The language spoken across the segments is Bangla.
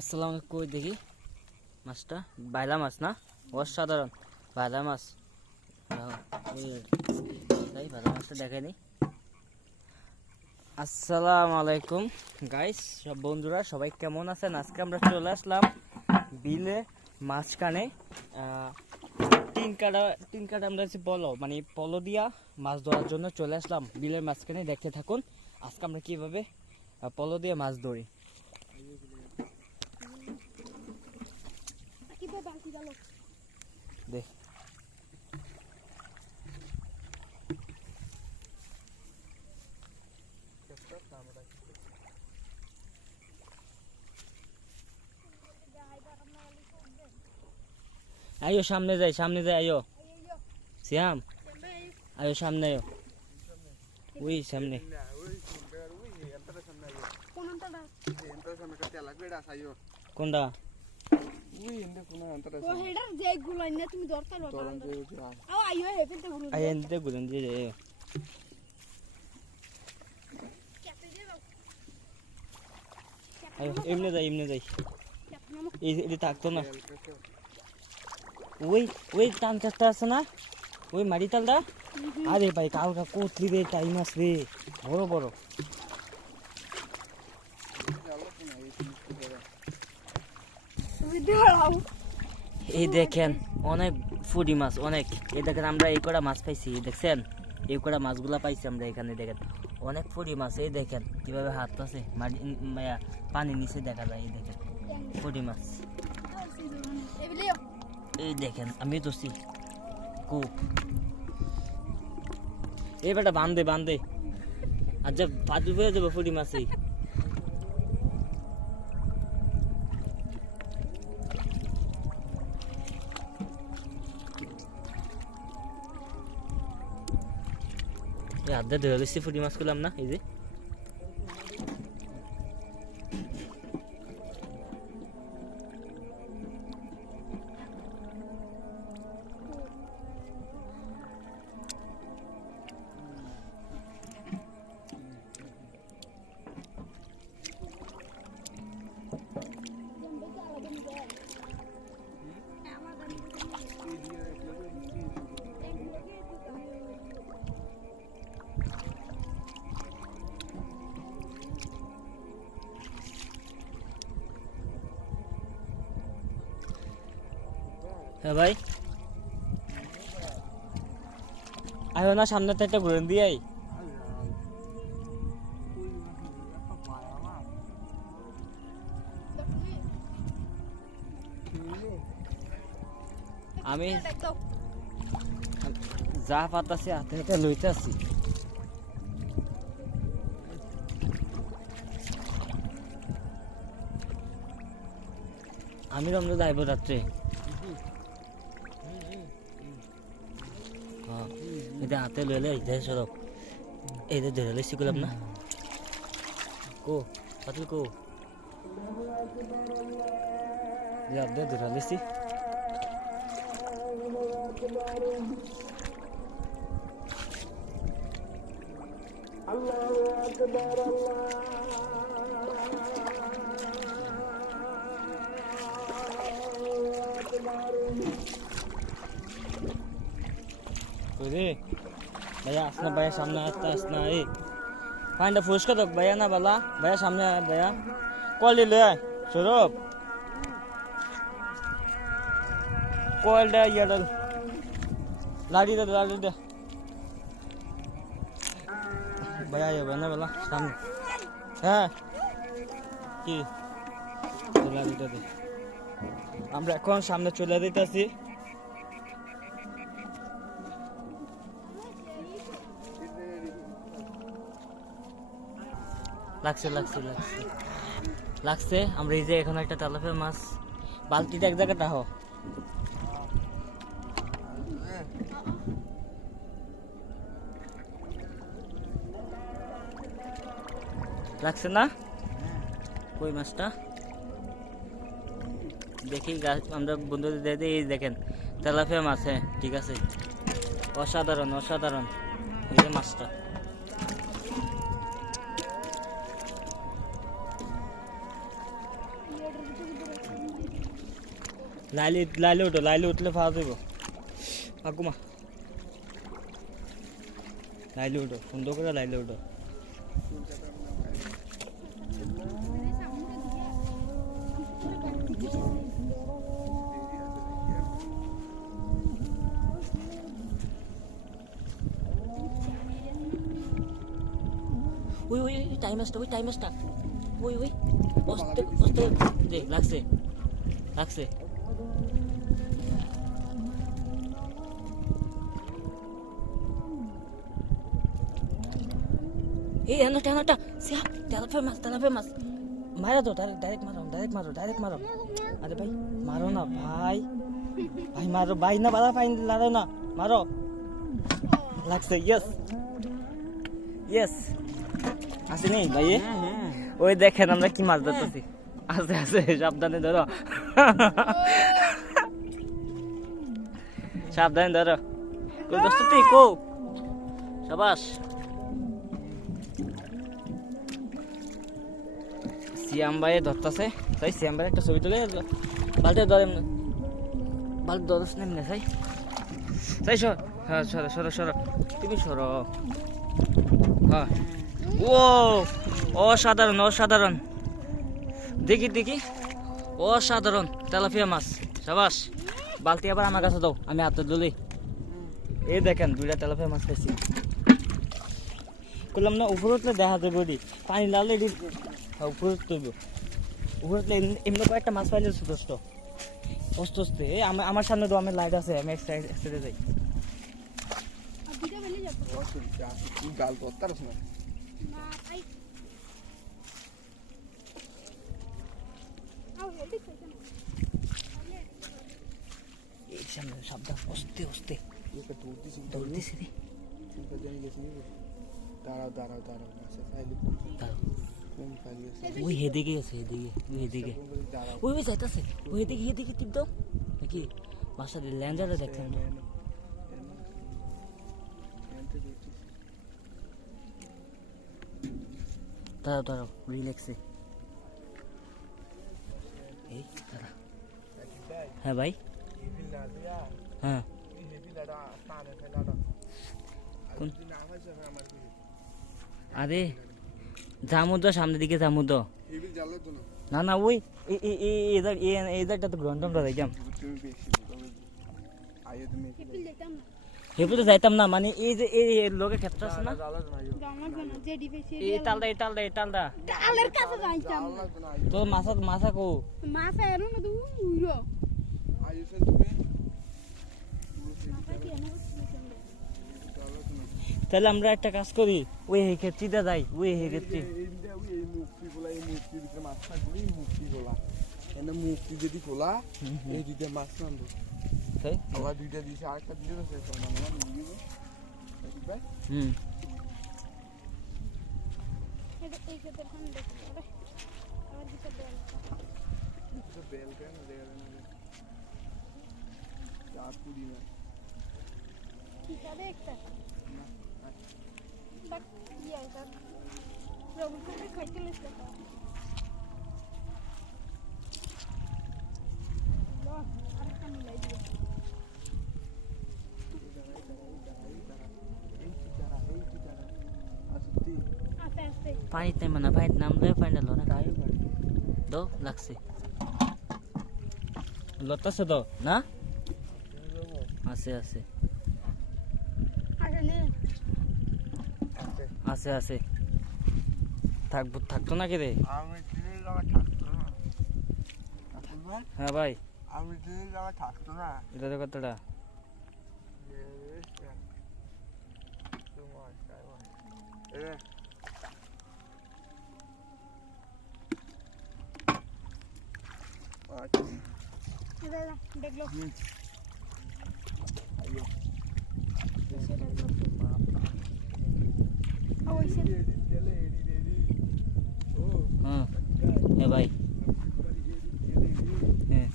আসসালামু আলাইকুম। কই দেখি মাছটা, বাইলা মাছ না? অসাধারণ বাইলা মাছ। তাই বাইলা মাছটা দেখায়নি। আসসালামু আলাইকুম গাইস, সব বন্ধুরা সবাই কেমন আছেন? আজকে আমরা চলে আসলাম বিলে মাঝখানে। তিন কাটা আমরা পলো মানে পলো দিয়া মাছ ধরার জন্য চলে আসলাম বিলের মাঝখানে। দেখতে থাকুন আজকে আমরা কিভাবে পলো দিয়ে মাছ ধরি। দেখ আয়ো সামনে যাই আয়ো শ্যাম, আয়ো সামনে আয়ো, ওই সামনে কোনটা? এমনি যাই এই থাকতো না। ওই টান চারটা আছে না, ওই মারি তালটা। আরে ভাই কালকা কোথলি রে, টাইম আস রে, বড় বড়। এই দেখেন অনেক ফুডি মাছ, অনেক। এই দেখেন আমরা এই কটা মাছ পাইছি, দেখছেন এই কটা মাছগুলা পাইছি আমরা এখানে। দেখেন অনেক ফুডি মাছ। এই দেখেন কিভাবে হাত আছে পানি নিচে দেখা যায়। এই দেখেন ফুডি মাছ। এই দেখেন আমি ধরছি খুব। এই বেটা বান্ধে আর যা পাতু হয়ে যাবে ফুডি মাছই। হাত দিয়ে ধরে লিখছি ফুটি মাছ করলাম না, এই যে হ্যাঁ ভাই আয়ো না, সামনে তো একটা ঘুরে দিয়ে আই। আমি যা পাতাছি হাতে হাতে লইতে আছি। আমি রমজ যাইব রাত্রে। এটা হাতে লইলে যাই সরব। এই যে ধরে লইছি করলাম না, কো পাতল কো হাতে ধরে লইছি। भैया आसना, भैया सामने आता आसना। ए फाइंड फुस का तो भैया ना बाला, भैया सामने आया भैया कॉल ले आए स्वरूप कॉल दे ये डल लाड़ी दे भैया ये बना बाला सामने है কি লাড়ি দে। আমরা এখন সামনে চলে যাইতাছি। লাগছে আমরা এই যে এখন একটা তেলাপিয়া মাছ বালতিতে এক জায়গায় টাহ লাগছে না। কই মাছটা দেখি আমরা বন্ধুদের দিয়ে দিই। এই দেখেন তেলাপিয়া মাছ। হ্যাঁ ঠিক আছে, অসাধারণ এই যে মাছটা। লাইলে উঠো, লাইলে উঠলে পাওয়া যাবো। আগুমা লাইলে উঠো, সুন্দর করে লাইলে উঠো। ওই ওই টাইম আসটা, ওই টাইম আসটা, ওই ওই অস্তে অস্তে দে, লাগছে লাগছে। এই এনটা এনটা সিয়াপ, তেলাপে মাছ মারা দাও, ডাইরেক্ট মারো। আরে ভাই মারো না ভাই, মারো ভাই, না বাধা পাই লাড়ো না, মারো। লাগছে, ইয়েস আছে নেই ভাই। ওই দেখেন আমরা কি মাছ ধরতেছি। আছে সাবধানে ধরো, সাবধানে ধরো। কই দোস্ত তুই কো, শাবাশ। সিয়াম ভাই ধরতেছে, তাই সিয়াম ভাই একটা ছবি তুলে বালতি ধরে, বালতি ধরস নেমনে তাই তাই সর। হ্যাঁ সরো তুমি সরো। হ্যাঁ ও অসাধারণ, দেখি অসাধারণ তেলাপিয়া মাছ, সাবাস। বালতি আবার আমার কাছে দাও, আমি হাতে তুলি। এই দেখেন 2টা তেলাপিয়া মাছ পেয়েছি। করলাম না উপরে উঠলে দেখা যাবে, পানি লালে উপরে তুলবো, উপরে উঠলে এমনি কয়েকটা মাছ পাইলে যথেষ্ট। অস্তে আমার সামনে তো আমার লাইট আছে, আমি এক সাইডে যাই। সাবধান, অস্তে দৌড়তেছি রে। ওই হেদিকে আছে, হেদিকে ওই যাইতাছে, ওই হেদিকে টিপ দাও নাকি বাসা দিয়ে ল্যান্ডারে দেখলাম তো। দাঁড়াও রিল্যাক্সে। এই দাঁড়া। হ্যাঁ ভাই, হ্যাঁ আরে জামুদ্র সামনের দিকে, জামুদ্র না ওই এদারটা তো গ্রন্থমটা যাইতাম, হেপুতে যাইতাম না। মানে এই যে এই লোকের ক্ষেত্র আছে না, এই তালটা তো মাছা কো তাহলে আমরা একটা কাজ করি, ওই ক্ষেত্রিটা যাই, ওই ক্ষেত্রে মুক্তি যদি খোলা এই 2টা মাছ নামবো, আবার 2টা দিয়েছে, আরেকটা দিলে পানিতে মানে পানিতে নামলে পানিটা লড়া গায়ে দো লাগছে, লড়তেছে তো না, আছে থাকতো না কে রে? হ্যাঁ ভাই, এটা তো কতটা দেখলো হ্যাঁ ভাই, হ্যাঁ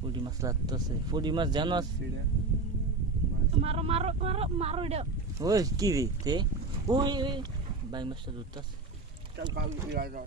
পুরি মাছ লাগতেছে, পুরি মাছ জানো মারো মারো মারো মারো এটা ওই কি রে তে ওই ওই বাই মাছটা ধরতাছে চল কাল ফিরে যাও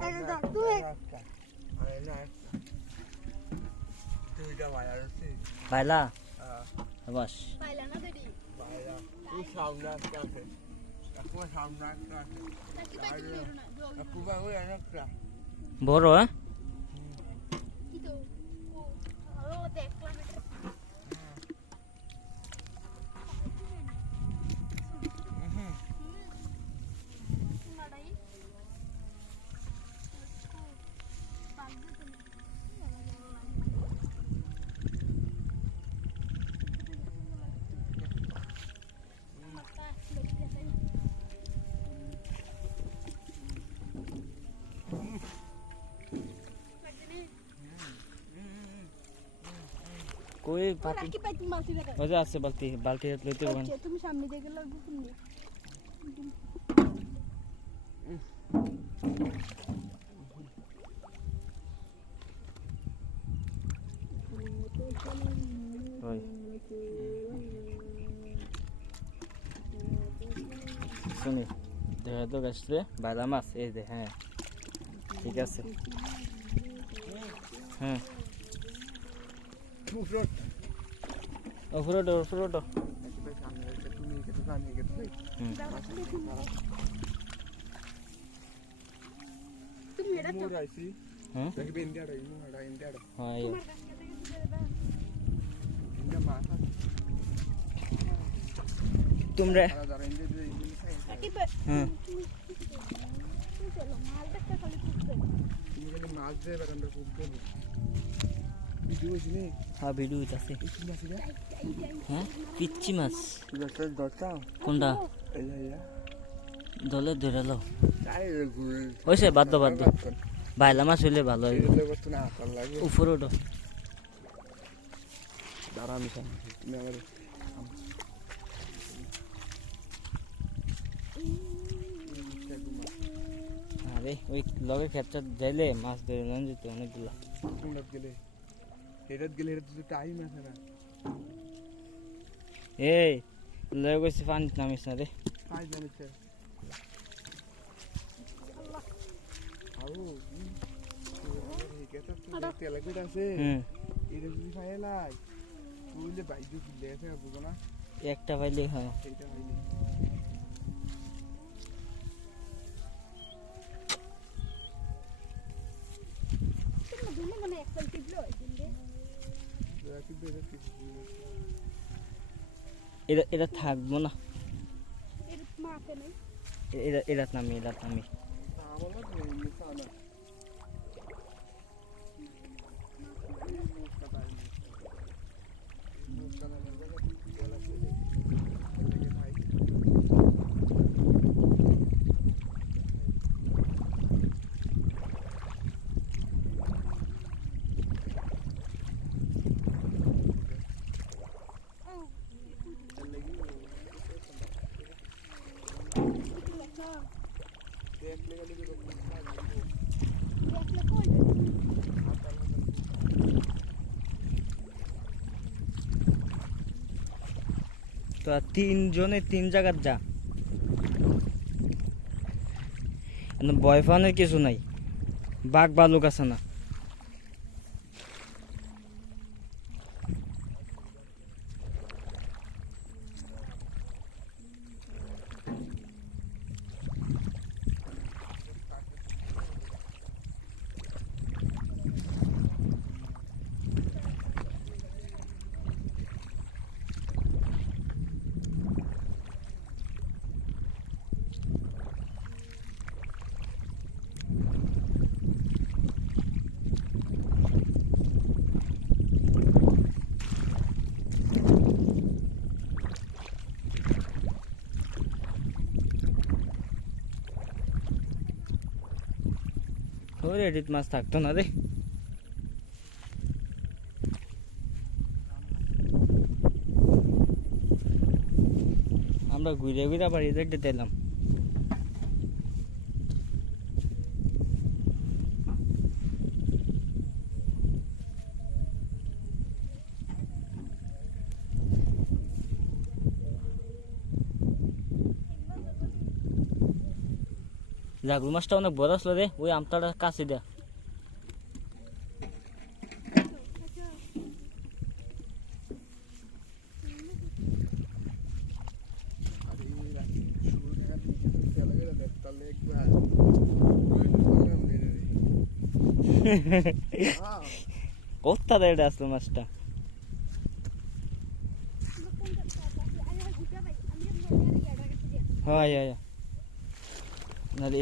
এটা দাও তুই আরে না দুইটা মারা আছে পাইলা বাস পাইলা না দেরি মারা তুই সামনে আসতে আছে এখন সামনে আসতে আছে নাকি পাইতে দিও না জল পুবা ওই একটা বড় হ্যাঁ কি তো ও আরো দেখলাম এটা লড়াই কই পাতি নাকি পাইতে মালতি দেখা ওই যে আছে বালতি বালতি লইতে পারেন তুমি সামনে দিয়ে গেলে তুমি ওই শুনি দেখা তো গাছরে বাইলা মাছ এই দে হ্যাঁ ঠিক আছে হ্যাঁ মুফরত ওফরোটো ওফরোটো সামনে আছে তুমি কিছু জানি গেছে তুমি এটা তো মোর আইছি হ্যাঁ দেখবে ইন্ডিয়াটা মোরটা ইন্ডিয়াটা হ্যাঁ তোমার কাছ থেকে দিয়ে দাও ইন্ডিয়া মাছ তোমরা আলাদা ইন্ডিয়া দিয়ে ইন্ডিয়া খাই নাকি হ্যাঁ তুমি চলো মাল দেখতে খালি খুঁজতে তুমি যদি মাছ দিয়ে আমরা খুব করবো ভিডিও হয়েছি নি হ্যাঁ ভিডিও আছে কি মাছ এটা হ্যাঁ পিচ্চি মাছ তুই একটা দরটা কোনটা এই এই দলে ধরে লো তাই ঘুরে হয়েছে বাদ দো বাইলা মাছ হইলে ভালো হইব এগুলো করতে না ভালো লাগে উপরোটো দাঁড়া আমি সামনে তুমি আমার আরে ওই লগে খেপটা যাইলে মাছ ধরে নেন যেত অনেকগুলা কুমড়াত গেলে হেরাত তো টাইম আছে না এই লগে গেছি পানি নামিস না রে কাজ জানিছে আও তেলা কইটা আছে হুম এটা যদি ফাইলাই তুই যে বাইজু কিলে আছে বুঝো না একটা পাইলে হ্যাঁ সেইটা হইনি তুমি দিলে মানে একটা টিপলো দিলে এটা এটা থাকবো না এর মাকে নাই এটা এটা নামি এটা নামি দেখলে কই তো তিনজনে তিন জায়গার যা ভয় পাওয়ানোর কিছু নাই বাঘ ভালুক আছে না ওই রেডিট মাছ থাকতো না রে আমরা ঘুরে ঘুরে বাড়ি দেখতে দিলাম জাগুর মাছটা অনেক বড় আসলো রে, ওই আমটাটা কাছে দেয়া। আরে শুরু থেকে চলে গেলে দেখ তাহলে একবার কোথা থেকে এটা আসলো মাছটা? হয় হয় নাহলে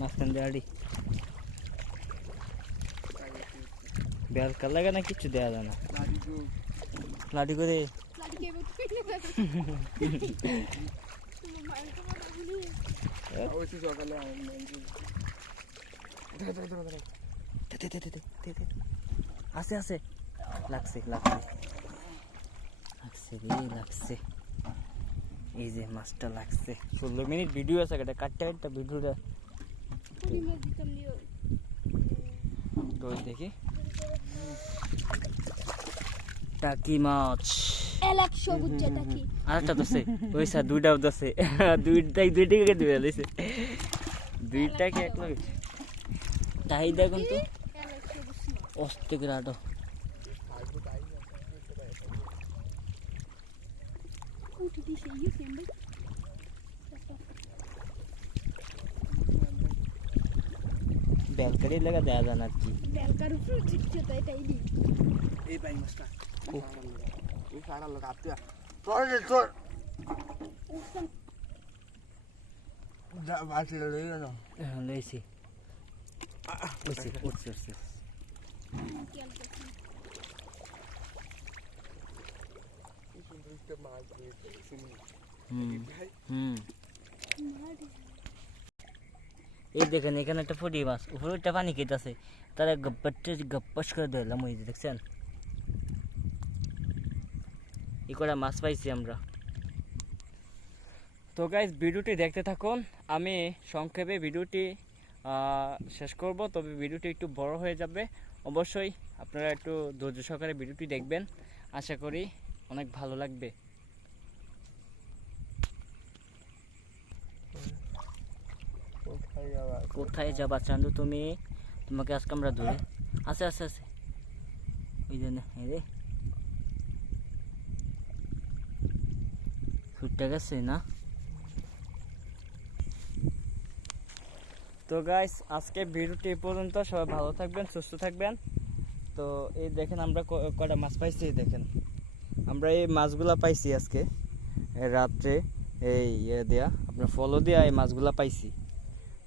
মাঝখান দিয়ে আড়ি বেল কাল লাগে না, কিছু দেওয়া যায় না। লাঠি করে সকালে আছে আছে, লাগছে লাগছে লাগছে রে লাগছে। এই যে মাছটা লাগছে। 16 মিনিট ভিডিও আছে, এটা কাটতে কাটতে ভিডিওটা তো দেখি। টাকি মাছ আরেকটা দোষে ওই স্যার দুইটাও দোষে, দুইটাকে দিয়ে দিয়েছে, দুইটাকে এক লগে তাই দেখুন তো অস্তে করে আটো। বেলকারি লাগা দেয়া যায় না আর কি। এই পাই মাছটা ওই সাড়া লোক আত্মীয় তোর বাসি লই না হ্যাঁ লইছি উঠছে উঠছে উঠছে। মাছ এই দেখেন এখানে একটা ফুটি মাছ, উপরে একটা পানি কেটেছে, তারা গপ্পাস করে ধরলাম। ওই যে দেখছেন এই কটা মাছ পাইছি আমরা। তো গাইস ভিডিওটি দেখতে থাকুন, আমি সংক্ষেপে ভিডিওটি শেষ করব, তবে ভিডিওটি একটু বড় হয়ে যাবে। অবশ্যই আপনারা একটু ধৈর্য সহকারে ভিডিওটি দেখবেন, আশা করি অনেক ভালো লাগবে। কোথায় যাবা চান্দু তুমি? তোমাকে আজকে আমরা ধরে আছে আছে আছে ওই জন্য রে ছুটতে গেছে না। তো গাইস আজকে ভিডিওটি এই পর্যন্ত, সবাই ভালো থাকবেন, সুস্থ থাকবেন। তো এই দেখেন আমরা কয়টা মাছ পাইছি, দেখেন আমরা এই মাছগুলা পাইছি আজকে রাত্রে, এই দেয়া আপনার ফলো দেয়া এই মাছগুলা পাইছি।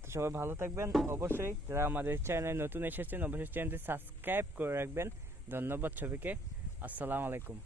তো সবাই ভালো থাকবেন, অবশ্যই যারা আমাদের চ্যানেলে নতুন এসেছেন অবশ্যই চ্যানেলটি সাবস্ক্রাইব করে রাখবেন। ধন্যবাদ সবাইকে, আসসালামু আলাইকুম।